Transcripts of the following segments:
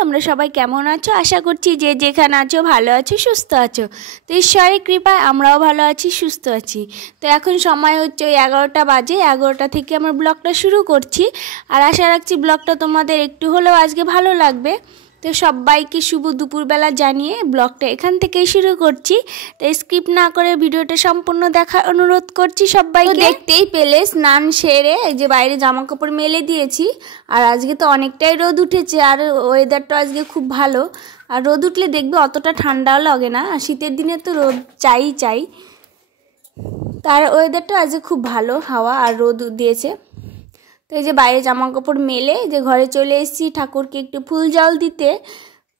তোমরা সবাই কেমন আছো? আশা করছি যে যেখানে আছো ভালো আছো, সুস্থ আছো। তো ঈশ্বরের কৃপায় আমরাও ভালো আছি, সুস্থ আছি। তো এখন সময় হচ্ছে ওই 11টা বাজে। 11টা থেকে আমার ব্লগটা শুরু করছি। আর আশা রাখছি ব্লগটা তোমাদের একটু হলেও আজকে ভালো লাগবে। তো সবাইকে শুভ দুপুরবেলা জানিয়ে ব্লগটা এখান থেকেই শুরু করছি। তো স্কিপ না করে ভিডিওটা সম্পূর্ণ দেখার অনুরোধ করছি সবাইকে। দেখতেই পেলে স্নান সেরে এই যে বাইরে জামা কাপড় মেলে দিয়েছি। আর আজকে তো অনেকটাই রোদ উঠেছে, আর ওয়েদারটা আজকে খুব ভালো। আর রোদ উঠলে দেখবে অতটা ঠান্ডাও লাগে না, আর শীতের দিনে তো রোদ চাই। তার ওয়েদারটা আজকে খুব ভালো, হাওয়া আর রোদ দিয়েছে। তো এই যে বাইরে জামা কাপড় মেলে যে ঘরে চলে এসেছি ঠাকুরকে একটু ফুল জল দিতে।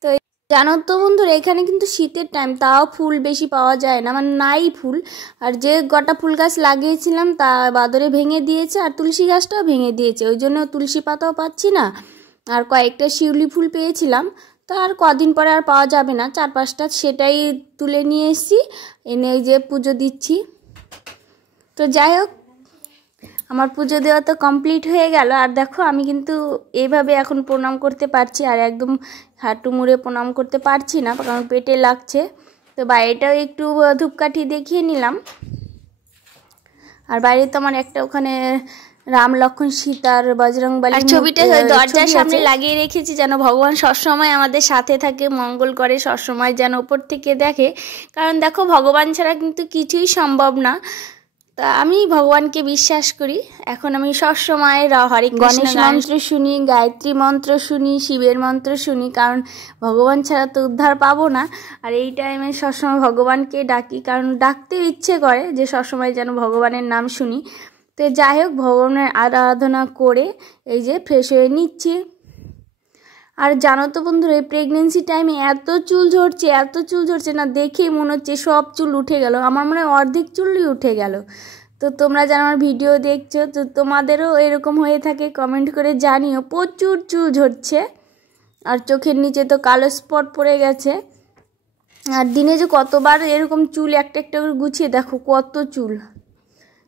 তো জানো তো বন্ধুরা, এখানে কিন্তু শীতের টাইম, তাও ফুল বেশি পাওয়া যায় না, মানে নাই ফুল। আর যে গোটা ফুল গাছ লাগিয়েছিলাম তা বাদরে ভেঙে দিয়েছে, আর তুলসী গাছটাও ভেঙে দিয়েছে, ওই জন্য তুলসী পাতাও পাচ্ছি না। আর কয়েকটা শিউলি ফুল পেয়েছিলাম, তো আর কদিন পরে আর পাওয়া যাবে না, 4-5টা, সেটাই তুলে নিয়ে এসেছি, এনে এই যে পুজো দিচ্ছি। তো যাই হোক, আমার পুজো দেওয়া তো কমপ্লিট হয়ে গেল। আর দেখো আমি কিন্তু এইভাবে এখন প্রণাম করতে পারছি, আর একদম হাঁটু মুড়ে প্রণাম করতে পারছি না, কারণ পেটে লাগছে। তো বাইরেটাও একটু ধূপকাঠি দেখিয়ে নিলাম। আর বাইরে তো আমার একটা ওখানে রাম লক্ষ্মণ সীতার বজরংবলী ছবিটা দরজার সামনে লাগিয়ে রেখেছি, যেন ভগবান সবসময় আমাদের সাথে থাকে, মঙ্গল করে, সবসময় যেন ওপর থেকে দেখে। কারণ দেখো, ভগবান ছাড়া কিন্তু কিছুই সম্ভব না। তা আমি ভগবানকে বিশ্বাস করি। এখন আমি সবসময় হরে কৃষ্ণ মন্ত্র শুনি, গায়ত্রী মন্ত্র শুনি, শিবের মন্ত্র শুনি, কারণ ভগবান ছাড়া তো উদ্ধার পাবো না। আর এই টাইমে সবসময় ভগবানকে ডাকি, কারণ ডাকতেও ইচ্ছে করে যে সবসময় যেন ভগবানের নাম শুনি। তো যাই হোক, ভগবানের আরাধনা করে এই যে ফ্রেশ হয়ে নিচ্ছি। আর জানো তো বন্ধুরা, এই প্রেগনেন্সি টাইমে এত চুল ঝরছে না, দেখেই মনে হচ্ছে সব চুল উঠে গেল। আমার মনে হয় অর্ধেক চুলই উঠে গেল। তো তোমরা যারা আমার ভিডিও দেখছো, তো তোমাদেরও এরকম হয়ে থাকে কমেন্ট করে জানিও। প্রচুর চুল ঝরছে, আর চোখের নিচে তো কালো স্পট পড়ে গেছে। আর দিনে যে কতবার এরকম চুল একটা একটা করে গুছিয়ে, দেখো কত চুল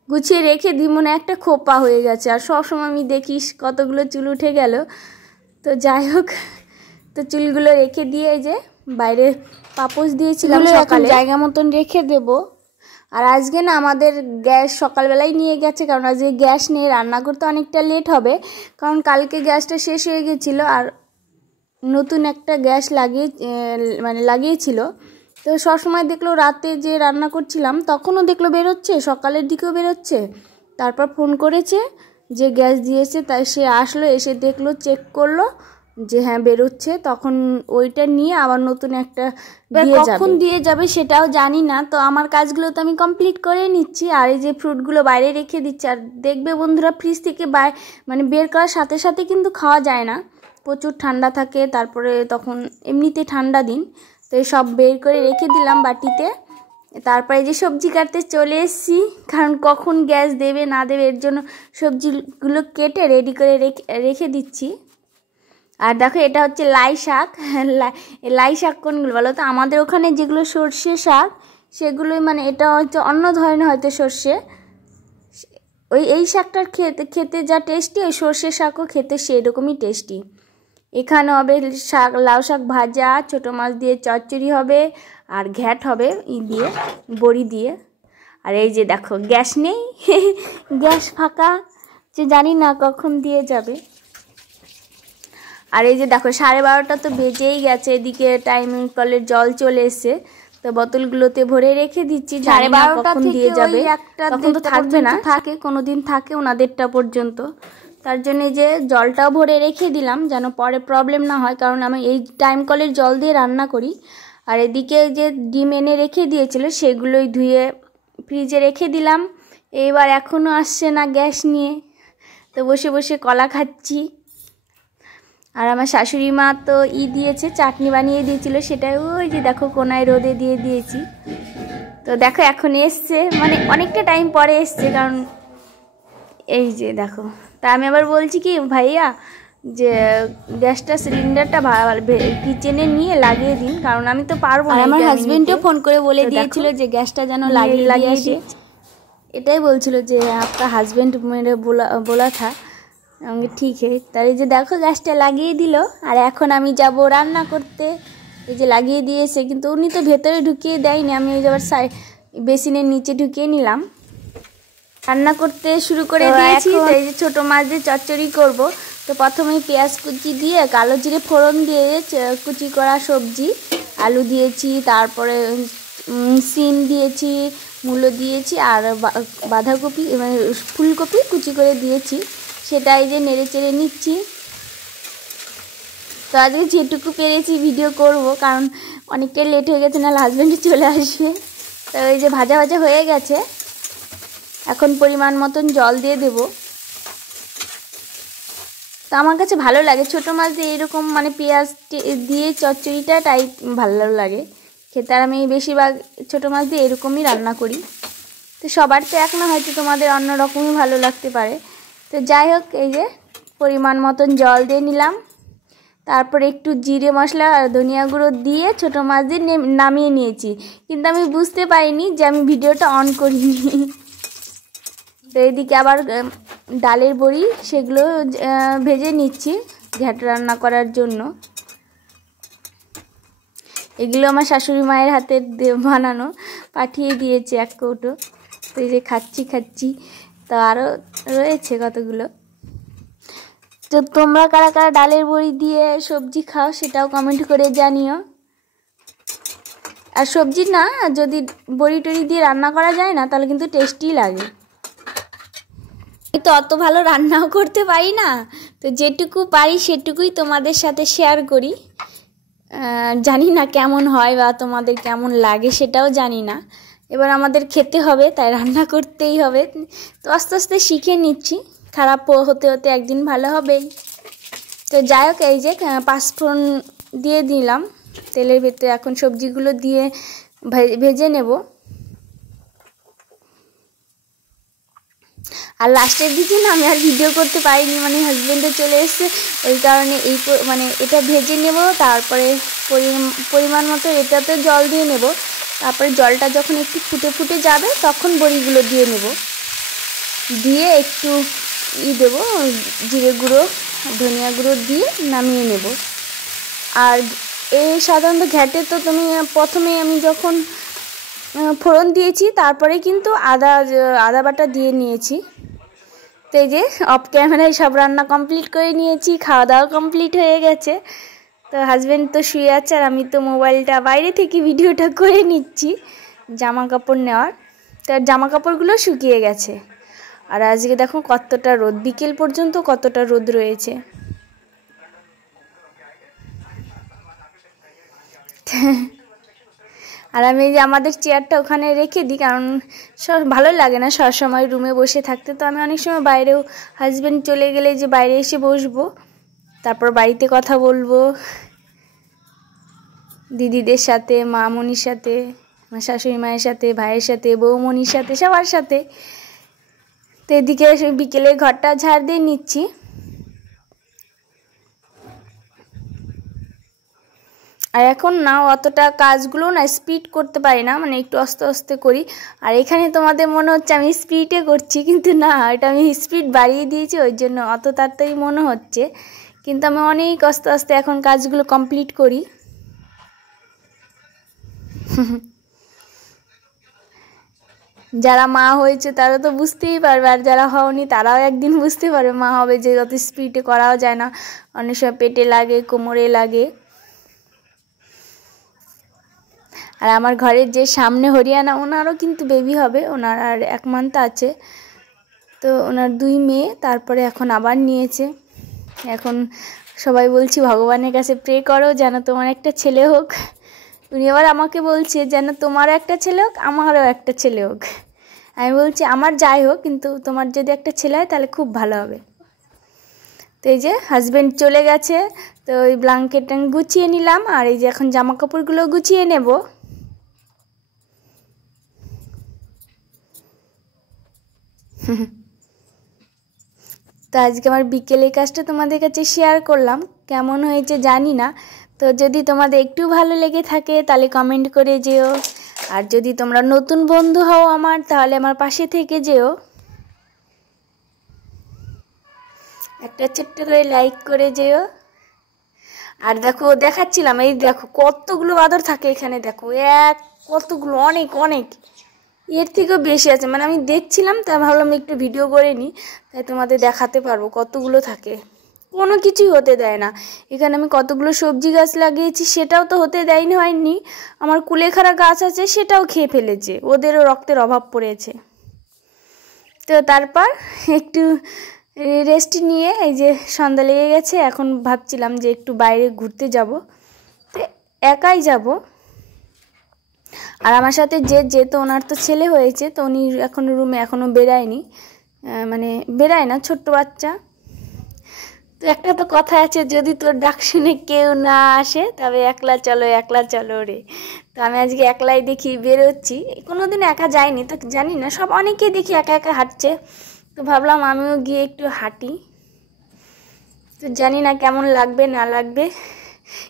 গুছিয়ে রেখে দিই, মনে একটা খোপা হয়ে গেছে। আর সবসময় আমি দেখিস কতগুলো চুল উঠে গেল। তো যাই হোক, তো চুলগুলো রেখে দিয়ে যে বাইরে পাপোশ দিয়েছিলাম সকালে, জায়গা মতন রেখে দেব। আর আজকে না আমাদের গ্যাস সকালবেলায় নিয়ে গেছে, কারণ আজকে গ্যাস নিয়ে রান্না করতে অনেকটা লেট হবে, কারণ কালকে গ্যাসটা শেষ হয়ে গেছিলো, আর নতুন একটা গ্যাস লাগিয়েছিল। তো সবসময় দেখলো রাতে যে রান্না করছিলাম তখনও দেখলো বেরোচ্ছে, সকালের দিকেও বেরোচ্ছে। তারপর ফোন করেছে যে গ্যাস দিয়েছে, তাই সে আসলো, এসে দেখলো, চেক করলো যে হ্যাঁ বেরোচ্ছে। তখন ওইটা নিয়ে আবার নতুন একটা কখন দিয়ে যাবে সেটাও জানি না। তো আমার কাজগুলো তো আমি কমপ্লিট করে নিচ্ছি। আর এই যে ফ্রুটগুলো বাইরে রেখে দিচ্ছি। আর দেখবে বন্ধুরা, ফ্রিজ থেকে বের করার সাথে সাথে কিন্তু খাওয়া যায় না, প্রচুর ঠান্ডা থাকে। তারপরে তখন এমনিতে ঠান্ডা দিন, তো সব বের করে রেখে দিলাম বাটিতে। তারপরে যে সবজি কাটতে চলে এসেছি, কারণ কখন গ্যাস দেবে না দেবে এর জন্য সবজিগুলো কেটে রেডি করে রেখে দিচ্ছি। আর দেখো, এটা হচ্ছে লাই শাক। লাই শাক কোনগুলো বলো তো? আমাদের ওখানে যেগুলো সর্ষে শাক সেগুলোই, মানে এটা হচ্ছে অন্য ধরনের হয়তো সর্ষে। এই শাকটার খেতে যা টেস্টি, ওই সর্ষে শাকও খেতে সেরকমই টেস্টি। এখানে হবে লাউ শাক ভাজা, ছোটো মাছ দিয়ে চচ্চড়ি হবে, আর ঘ্যাট হবে বড়ি দিয়ে। আর এই যে দেখো, গ্যাস নেই, গ্যাস ফাঁকা, যে জানি না কখন দিয়ে যাবে। আর এই যে দেখো, 12:30 তো বেজেই গেছে, এদিকে টাইমিং কলের জল চলে এসছে। তো বোতলগুলোতে ভরে রেখে দিচ্ছি, 12:30 দিয়ে যাবে, তখন তো থাকবে না, থাকে কোনোদিন থাকে ওনাদেরটা পর্যন্ত। তার জন্য যে জলটাও ভরে রেখে দিলাম, যেন পরে প্রবলেম না হয়, কারণ আমি এই টাইম কলের জল দিয়ে রান্না করি। আর এদিকে যে ডিম এনে রেখে দিয়েছিল সেগুলোই ধুয়ে ফ্রিজে রেখে দিলাম। এইবার এখনও আসছে না গ্যাস নিয়ে, তো বসে বসে কলা খাচ্ছি। আর আমার শাশুড়ি মা তো দিয়েছে, চাটনি বানিয়ে দিয়েছিল, সেটাই ওই যে দেখো কোনায় রোদে দিয়ে দিয়েছি। তো দেখো এখন এসছে, মানে অনেকটা টাইম পরে এসছে, কারণ এই যে দেখো। তা আমি আবার বলছি কি, ভাইয়া যে গ্যাসটা সিলিন্ডারটা কিচেনে নিয়ে লাগিয়ে দিন, কারণ আমি তো পারবো না। আমার হাজবেন্ডও ফোন করে বলে দিয়েছিল যে গ্যাসটা যেন লাগিয়ে দিই। এটাই বলছিল যে আপনার হাজবেন্ড মেরে বলা থা। আমাকে ঠিক তার এই যে দেখো গ্যাসটা লাগিয়ে দিল। আর এখন আমি যাব রান্না করতে। এই যে লাগিয়ে দিয়েছে, কিন্তু উনি তো ভেতরে ঢুকিয়ে দেয়নি, আমি এই যাবার বেসিনের নিচে ঢুকিয়ে নিলাম। রান্না করতে শুরু করে দিয়েছি। তো এই যে ছোটো মাছ দিয়ে চচ্চড়ি করব। তো প্রথমেই পেঁয়াজ কুচি দিয়ে কালো জিরে ফোড়ন দিয়ে কুচি করা সবজি আলু দিয়েছি, তারপরে সিম দিয়েছি, মূলো দিয়েছি, আর বাঁধাকপি মানে ফুলকপি কুচি করে দিয়েছি। সেটা এই যে নেড়ে চেড়ে নিচ্ছি। তো আজকে যেটুকু পেরেছি ভিডিও করব, কারণ অনেকটাই লেট হয়ে গেছে, নাহলে হাজব্যান্ড চলে আসবে। তো এই যে ভাজা ভাজা হয়ে গেছে, এখন পরিমাণ মতন জল দিয়ে দেব। তো আমার কাছে ভালো লাগে ছোটো মাছ দিয়ে এরকম মানে পেঁয়াজ দিয়ে চচ্চড়িটা তাই ভালো লাগে খেতে। আর আমি বেশিরভাগ ছোটো মাছ দিয়ে এরকমই রান্না করি। তো সবার তো এক না, হয়তো তোমাদের অন্য রকমই ভালো লাগতে পারে। তো যাই হোক, এই যে পরিমাণ মতন জল দিয়ে নিলাম। তারপরে একটু জিরে মশলা আর ধনিয়া গুঁড়ো দিয়ে ছোটো মাছ দিয়ে নামিয়ে নিয়েছি। কিন্তু আমি বুঝতে পারিনি যে আমি ভিডিওটা অন করিনি। তো এইদিকে আবার ডালের বড়ি সেগুলো ভেজে নিচ্ছি ঘ্যাট রান্না করার জন্য। এগুলো আমার শাশুড়ি মায়ের হাতে বানানো, পাঠিয়ে দিয়েছে এক কৌটো। তো এই যে খাচ্ছি। তো আরও রয়েছে কতগুলো। তো তোমরা কারা কারা ডালের বড়ি দিয়ে সবজি খাও সেটাও কমেন্ট করে জানিও। আর সবজি না, যদি বড়ি টড়ি দিয়ে রান্না করা যায় না, তাহলে কিন্তু টেস্টি লাগে। তো অত ভালো রান্নাও করতে পারি না, তো যেটুকু পারি সেটুকুই তোমাদের সাথে শেয়ার করি। জানি না কেমন হয় বা তোমাদের কেমন লাগে সেটাও জানি না। এবার আমাদের খেতে হবে, তাই রান্না করতেই হবে। তো আস্তে আস্তে শিখে নিচ্ছি, খারাপ হতে হতে একদিন ভালো হবেই। তো যাই হোক, এই যে পাঁচফোড়ন দিয়ে দিলাম তেলের ভেতরে। এখন সবজিগুলো দিয়ে ভেজে নেব। আর লাস্টের দিকে না আমি আর ভিডিও করতে পারিনি, মানে হাজব্যান্ডে চলে এসছে, ওই কারণে মানে এটা ভেজে নেব। তারপরে পরিমাণ মতো এটাতে জল দিয়ে নেব। তারপরে জলটা যখন একটু ফুটে যাবে তখন বড়িগুলো দিয়ে নেব। দিয়ে একটু দেবো জিরে গুঁড়ো ধনিয়া গুঁড়ো দিয়ে নামিয়ে নেব। আর এই সাধারণত ঘ্যাটে তো তুমি প্রথমে আমি যখন ফোড়ন দিয়েছি, তারপরে কিন্তু আদা বাটা দিয়ে নিয়েছি। তো এই যে অফ ক্যামেরায় সব রান্না কমপ্লিট করে নিয়েছি, খাওয়া দাওয়া কমপ্লিট হয়ে গেছে। তো হাজব্যান্ড তো শুয়ে আছে, আর আমি তো মোবাইলটা বাইরে থেকে ভিডিওটা করে নিচ্ছি জামা কাপড় নেওয়ার। তো জামা কাপড়গুলো শুকিয়ে গেছে। আর আজকে দেখো কতটা রোদ, বিকেল পর্যন্ত কতটা রোদ রয়েছে। আর আমি এই যে আমাদের চেয়ারটা ওখানে রেখে দিই, কারণ ভালো লাগে না সবসময় রুমে বসে থাকতে। তো আমি অনেক সময় বাইরেও, হাজব্যান্ড চলে গেলে যে বাইরে এসে বসবো, তারপর বাড়িতে কথা বলবো দিদিদের সাথে, মামনির সাথে, আমার শাশুড়ি মায়ের সাথে, ভাইয়ের সাথে, বৌমনির সাথে, সবার সাথে। তো এদিকে বিকেলে ঘরটা ঝাড় দিয়ে নিচ্ছি। আর এখন না অতটা কাজগুলো না স্পিড করতে পারি না, মানে একটু আস্তে আস্তে করি। আর এখানে তোমাদের মনে হচ্ছে আমি স্পিডে করছি, কিন্তু না, এটা আমি স্পিড বাড়িয়ে দিয়েছি, ওই জন্য অত তাড়াতাড়ি মনে হচ্ছে। কিন্তু আমি অনেক আস্তে আস্তে এখন কাজগুলো কমপ্লিট করি। যারা মা হয়েছে তারা তো বুঝতেই পারবে, আর যারা হওনি তারাও একদিন বুঝতে পারবে মা হবে, যে অত স্পিডে করাও যায় না, অনেক সময় পেটে লাগে, কোমরে লাগে। আর আমার ঘরের যে সামনে হরিয়ানা, ওনারও কিন্তু বেবি হবে, ওনার আর 1 মান্থ আছে। তো ওনার 2 মেয়ে, তারপরে এখন আবার নিয়েছে। এখন সবাই বলছি ভগবানের কাছে প্রে করো যেন তোমার একটা ছেলে হোক। উনি আবার আমাকে বলছে যেন তোমারও একটা ছেলে হোক, আমারও একটা ছেলে হোক। আমি বলছি আমার যাই হোক, কিন্তু তোমার যদি একটা ছেলে হয় তাহলে খুব ভালো হবে। তো এই যে হাজব্যান্ড চলে গেছে, তো ওই ব্ল্যাঙ্কেট গুছিয়ে নিলাম। আর এই যে এখন জামা কাপড়গুলো গুছিয়ে নেব। তো আজকে আমার বিকেলের কাজটা তোমাদের কাছে শেয়ার করলাম, কেমন হয়েছে জানি না। তো যদি তোমাদের একটু ভালো লেগে থাকে তাহলে কমেন্ট করে যেও। আর যদি তোমরা নতুন বন্ধু হও আমার, তাহলে আমার পাশে থেকে যেও। একটা ছোট্ট করে লাইক করে যেও। আর দেখো দেখাচ্ছিলাম, এই দেখো কতগুলো বাঁদর থাকে এখানে, দেখো কতগুলো, অনেক অনেক, এর থেকেও বেশি আছে। মানে আমি দেখছিলাম, তাই ভাবলাম একটু ভিডিও করে নিই, তাই তোমাদের দেখাতে পারবো কতগুলো থাকে। কোনো কিছুই হতে দেয় না। এখানে আমি কতগুলো সবজি গাছ লাগিয়েছি, সেটাও তো হতে দেয়নি, হয়নি। আমার কুলেখাড়া গাছ আছে, সেটাও খেয়ে ফেলেছে, ওদেরও রক্তের অভাব পড়েছে। তো তারপর একটু রেস্ট নিয়ে এই যে সন্ধ্যা লেগে গেছে, এখন ভাবছিলাম যে একটু বাইরে ঘুরতে যাব। তো একাই যাব, আর আমার সাথে যে যেত ওনার তো ছেলে হয়েছে, তো উনি এখন রুমে এখনও বেরায়নি, মানে বেরায় না, ছোট্ট বাচ্চা। তো একটা তো কথা আছে, যদি তোর ডাক শুনে কেউ না আসে তবে একলা চলো রে। তো আমি আজকে একলাই দেখি বেরোচ্ছি, কোনোদিন একা যাইনি, তো জানি না, সব অনেকেই দেখি একা একা হাঁটছে, তো ভাবলাম আমিও গিয়ে একটু হাঁটি। তো জানি না কেমন লাগবে না লাগবে,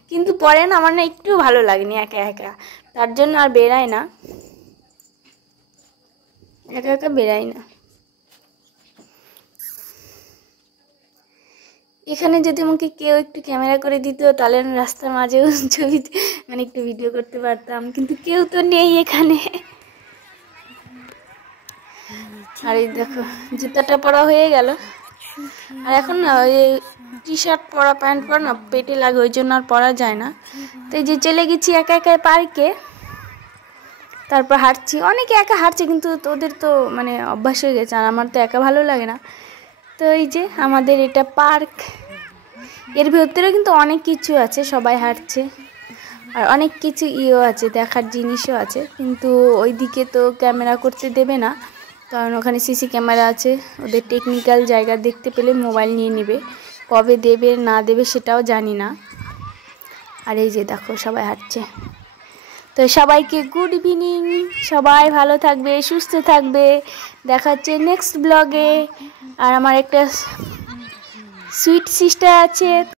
কিন্তু পরে না আমার না একটু ভালো লাগেনি একা একা, তার জন্য আর বেরাই না, একা একা বেরাই না। এখানে যদি আমাকে কেউ একটু ক্যামেরা করে দিত, তাহলে রাস্তার মাঝেও ছবি মানে একটু ভিডিও করতে পারতাম, কিন্তু কেউ তো নেই এখানে। আর এই দেখো জুতাটা পরা হয়ে গেল, আর এখন না ওই টি শার্ট পরা, প্যান্ট পরা না পেটে লাগে, ওই জন্য আর পরা যায় না। তো এই যে চলে গেছি একা একা পার্কে, তারপর হাঁটছি, অনেকে একা হাঁটছে, কিন্তু ওদের তো মানে অভ্যাস হয়ে গেছে, আর আমার তো একা ভালো লাগে না। তো এই যে আমাদের এটা পার্ক, এর ভেতরে কিন্তু অনেক কিছু আছে, সবাই হাঁটছে, আর অনেক কিছু আছে, দেখার জিনিসও আছে, কিন্তু ওই দিকে তো ক্যামেরা করতে দেবে না, কারণ ওখানে সিসি ক্যামেরা আছে, ওদের টেকনিক্যাল জায়গা দেখতে পেলে মোবাইল নিয়ে নেবে, কবে দেবে না দেবে সেটাও জানি না। আর এই যে দেখো সবাই হাঁটছে। তো সবাইকে গুড ইভিনিং, সবাই ভালো থাকবে, সুস্থ থাকবে, দেখা হচ্ছে নেক্সট ব্লগে। আর আমার একটা সুইট সিস্টার আছে।